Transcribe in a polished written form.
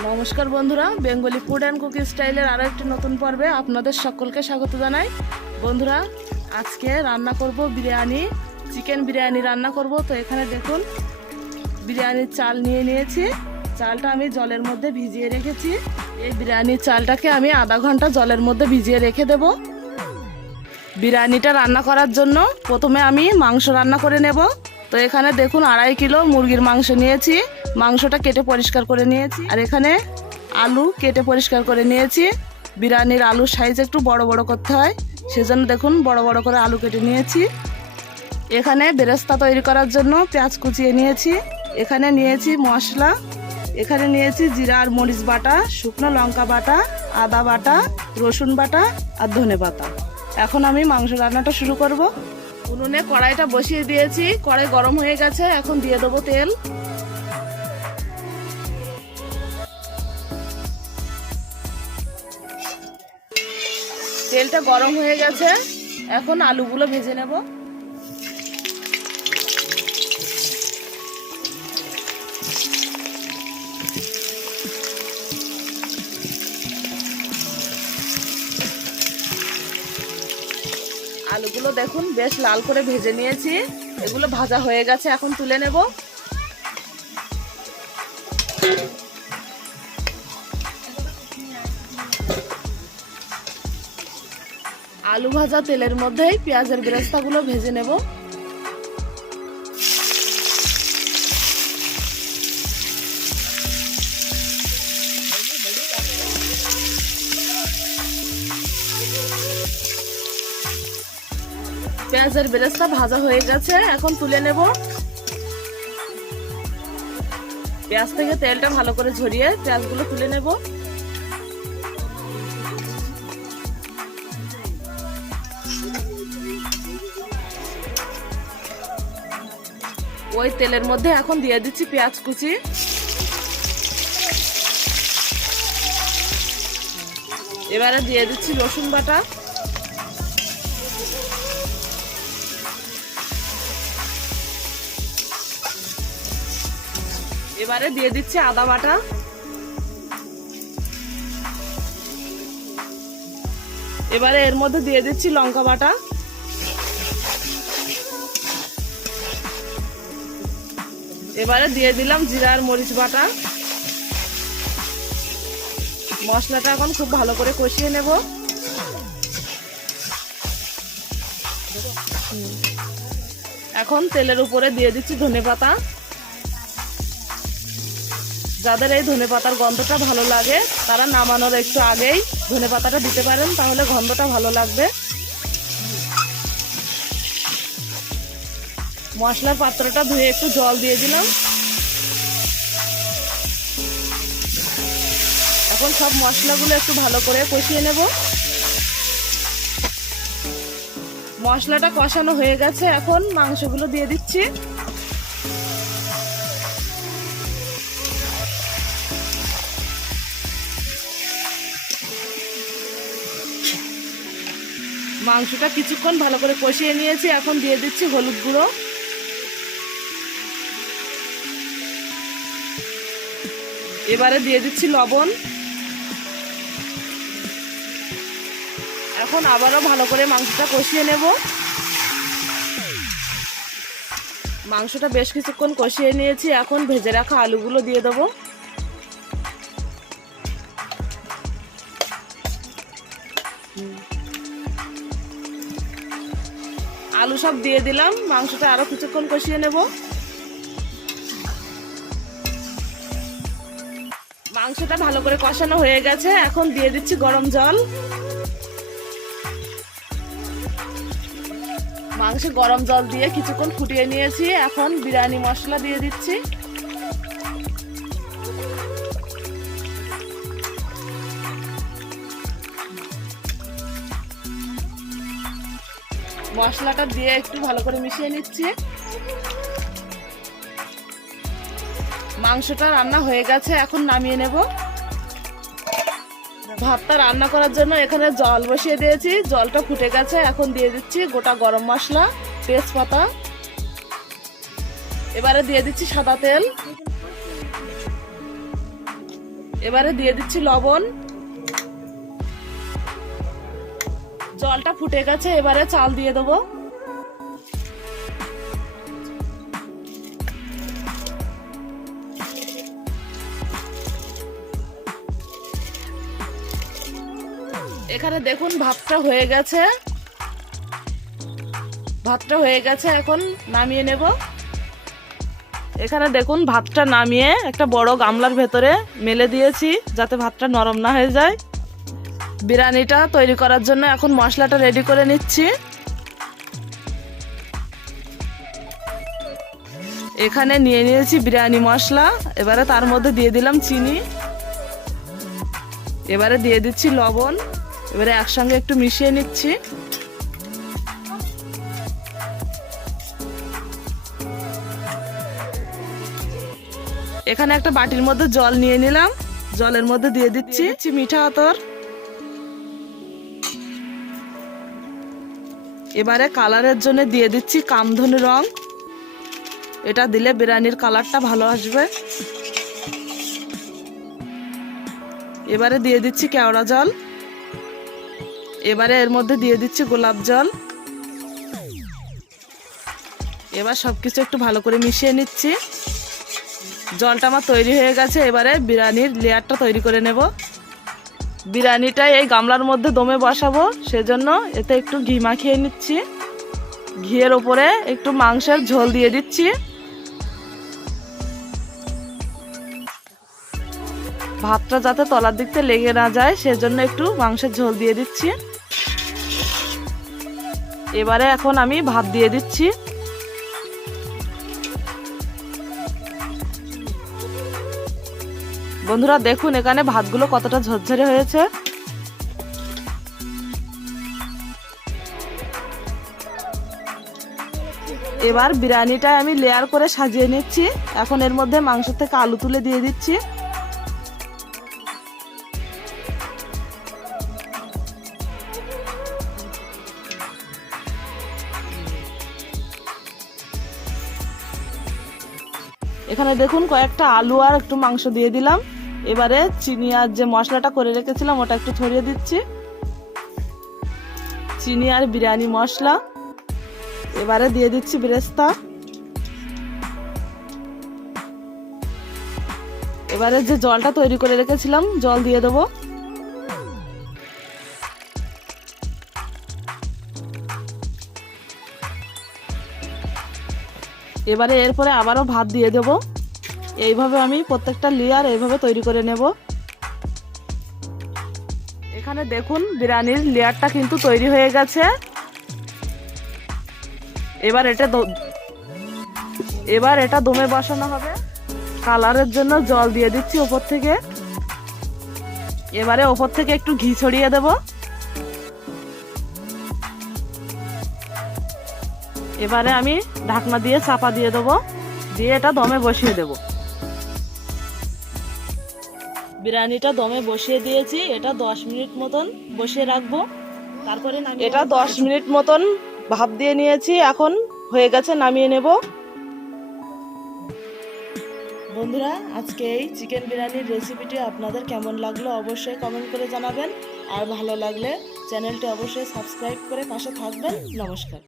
নমস্কার বন্ধুরা, Bengali food and cookie স্টাইলের আরও একটি নতুন পর্বে আপনাদের সকলকে স্বাগত জানাই। বন্ধুরা, আজকে রান্না করব বিরিয়ানি, চিকেন বিরিয়ানি রান্না করব। তো এখানে দেখুন বিরিয়ানির চাল নিয়ে নিয়েছি। চালটা আমি জলের মধ্যে ভিজিয়ে রেখেছি। এই বিরিয়ানির চালটাকে আমি আধা ঘন্টা জলের মধ্যে ভিজিয়ে রেখে দেব। বিরিয়ানিটা রান্না করার জন্য প্রথমে আমি মাংস রান্না করে নেব। তো এখানে দেখুন 2.5 কিলো মুরগির মাংস নিয়েছি। মাংসটা কেটে পরিষ্কার করে নিয়েছি। আর এখানে আলু কেটে পরিষ্কার করে নিয়েছি। বিরিয়ানির আলুর সাইজ একটু বড় বড় করতে হয়, সেজন্য দেখুন বড় বড় করে আলু কেটে নিয়েছি। এখানে বেরেস্তা তৈরি করার জন্য পেঁয়াজ কুচিয়ে নিয়েছি। এখানে নিয়েছি মশলা, এখানে নিয়েছি জিরা আর মরিচ বাটা, শুকনো লঙ্কা বাটা, আদা বাটা, রসুন বাটা আর ধনে পাতা। এখন আমি মাংস রান্নাটা শুরু করব। উনুনে কড়াইটা বসিয়ে দিয়েছি। কড়াই গরম হয়ে গেছে, এখন দিয়ে দেবো তেল। তেলটা গরম হয়ে গেছে, এখন আলুগুলো ভেজে নেব। আলুগুলো দেখুন বেশ লাল করে ভেজে নিয়েছি। এগুলো ভাজা হয়ে গেছে, এখন তুলে নেব। আলু ভাজা তেলের মধ্যেই পেঁয়াজের বেরেস্তাগুলো ভেজে নেব। পেঁয়াজের বেরেস্তা ভাজা হয়ে গেছে, এখন তুলে নেব। পেঁয়াজ থেকে তেলটা ভালো করে ঝরিয়ে পেঁয়াজগুলো তুলে নেব। ওই তেলের মধ্যে এখন দিয়ে দিচ্ছি পেঁয়াজ কুচি। এবারে দিয়ে দিচ্ছি রসুন বাটা। এবারে দিয়ে দিচ্ছি আদা বাটা। এবারে এর মধ্যে দিয়ে দিচ্ছি লঙ্কা বাটা। এবারে দিয়ে দিলাম জিরা আর মরিচ বাটা। মশলাটা এখন খুব ভালো করে কষিয়ে নেব। এখন তেলের উপরে দিয়ে দিচ্ছি ধনেপাতা। যাদের এই ধনেপাতার গন্ধটা ভালো লাগে তারা নামানোর একটু আগেই ধনেপাতাটা দিতে পারেন, তাহলে গন্ধটা ভালো লাগবে। মশলার পাত্রটা ধুয়ে একটু জল দিয়ে দিলাম। এখন সব মশলাগুলো একটু ভালো করে কষিয়ে নেব। মশলাটা কষানো হয়ে গেছে, এখন মাংসগুলো দিয়ে দিচ্ছি। মাংসটা কিছুক্ষণ ভালো করে কষিয়ে নিয়েছি, এখন দিয়ে দিচ্ছি হলুদ গুঁড়ো। এবারে দিয়ে দিচ্ছি লবণ। এখন আবারও ভালো করে মাংসটা কষিয়ে নেব। মাংসটা বেশ কিছুক্ষণ কষিয়ে নিয়েছি, এখন ভেজে রাখা আলুগুলো দিয়ে দেবো। আলু সব দিয়ে দিলাম, মাংসটা আরো কিছুক্ষণ কষিয়ে নেব। মাংসটা ভালো করে কষানো হয়ে গেছে, এখন দিয়ে দিচ্ছি গরম জল। মাংসে গরম জল দিয়ে কিছুক্ষণ ফুটিয়ে নিয়েছি, এখন বিরিয়ানি মশলা দিয়ে দিচ্ছি। মশলাটা দিয়ে একটু ভালো করে মিশিয়ে নিচ্ছি। মাংসটা রান্না হয়ে গেছে, এখন নামিয়ে নেব। ভাতটা রান্না করার জন্য এখানে জল বসিয়ে দিয়েছি। জলটা ফুটে গেছে, এখন দিয়ে দিচ্ছি গোটা গরম মশলা, তেজপাতা। এবারে দিয়ে দিচ্ছি সাদা তেল। এবারে দিয়ে দিচ্ছি লবণ। জলটা ফুটে গেছে, এবারে চাল দিয়ে দেবো। এখানে দেখুন ভাতটা হয়ে গেছে, এখন নামিয়ে নেব। এখানে দেখুন ভাতটা নামিয়ে একটা বড় গামলার ভেতরে মেলে দিয়েছি যাতে ভাতটা নরম না হয়ে যায়। বিরিয়ানিটা তৈরি করার জন্য এখন মশলাটা রেডি করে নিচ্ছি। এখানে নিয়ে নিয়েছি বিরিয়ানি মশলা, এবারে তার মধ্যে দিয়ে দিলাম চিনি, এবারে দিয়ে দিচ্ছি লবণ, এবারে একসঙ্গে একটু মিশিয়ে নিচ্ছি। এখানে একটা বাটির মধ্যে জল নিয়ে নিলাম, জলের মধ্যে দিয়ে দিচ্ছি মিঠা আতর। এবারে কালারের জন্য দিয়ে দিচ্ছি কামধুনি রং, এটা দিলে বিরিয়ানির কালারটা ভালো আসবে। এবারে দিয়ে দিচ্ছি কেওড়া জল, এবারে এর মধ্যে দিয়ে দিচ্ছি গোলাপ জল। এবার সবকিছু একটু ভালো করে মিশিয়ে নিচ্ছি। জলটা আমার তৈরি হয়ে গেছে, এবারে বিরিয়ানির লেয়ারটা তৈরি করে নেব। বিরিয়ানিটা এই গামলার মধ্যে দমে বসাবো, সেজন্য এতে একটু ঘি মাখিয়ে নিচ্ছি। ঘিয়ের ওপরে একটু মাংসের ঝোল দিয়ে দিচ্ছি। ভাতটা যাতে তলার দিকতে লেগে না যায় সেজন্য একটু মাংসের ঝোল দিয়ে দিচ্ছি। এবারে এখন আমি ভাত দিয়ে দিচ্ছি। বন্ধুরা দেখুন এখানে ভাতগুলো কতটা ঝরঝরে হয়েছে। এবার বিরিয়ানিটা আমি লেয়ার করে সাজিয়ে নিচ্ছি। এখন এর মধ্যে মাংস থেকে আলু তুলে দিয়ে দিচ্ছি। এখানে দেখুন কয়েকটা আলু আর একটু মাংস দিয়ে দিলাম। এবারে চিনি আর যে মশলাটা করে রেখেছিলাম ওটা একটু ছড়িয়ে দিচ্ছি, চিনি আর বিরিয়ানি মশলা। এবারে দিয়ে দিচ্ছি বেরেস্তা। এবারে যে জলটা তৈরি করে রেখেছিলাম জল দিয়ে দেবো। এবারে এরপরে আবারও ভাত দিয়ে দেব। এইভাবে আমি প্রত্যেকটা লেয়ার এইভাবে তৈরি করে নেব। এখানে দেখুন বিরিয়ানির লেয়ারটা কিন্তু তৈরি হয়ে গেছে। এবার এটা দমে বসানো হবে। কালারের জন্য জল দিয়ে দিচ্ছি ওপর থেকে। এবারে ওপর থেকে একটু ঘি ছড়িয়ে দেব। এবারে আমি ঢাকনা দিয়ে চাপা দিয়ে দেবো, দিয়ে এটা দমে বসিয়ে দেব। বিরিয়ানিটা দমে বসিয়ে দিয়েছি, এটা 10 মিনিট মতন বসিয়ে রাখবো। তারপরে এটা 10 মিনিট মতন ভাপ দিয়ে নিয়েছি, এখন হয়ে গেছে, নামিয়ে নেব। বন্ধুরা আজকে এই চিকেন বিরিয়ানির রেসিপিটি আপনাদের কেমন লাগলো অবশ্যই কমেন্ট করে জানাবেন। আর ভালো লাগলে চ্যানেলটি অবশ্যই সাবস্ক্রাইব করে পাশে থাকবেন। নমস্কার।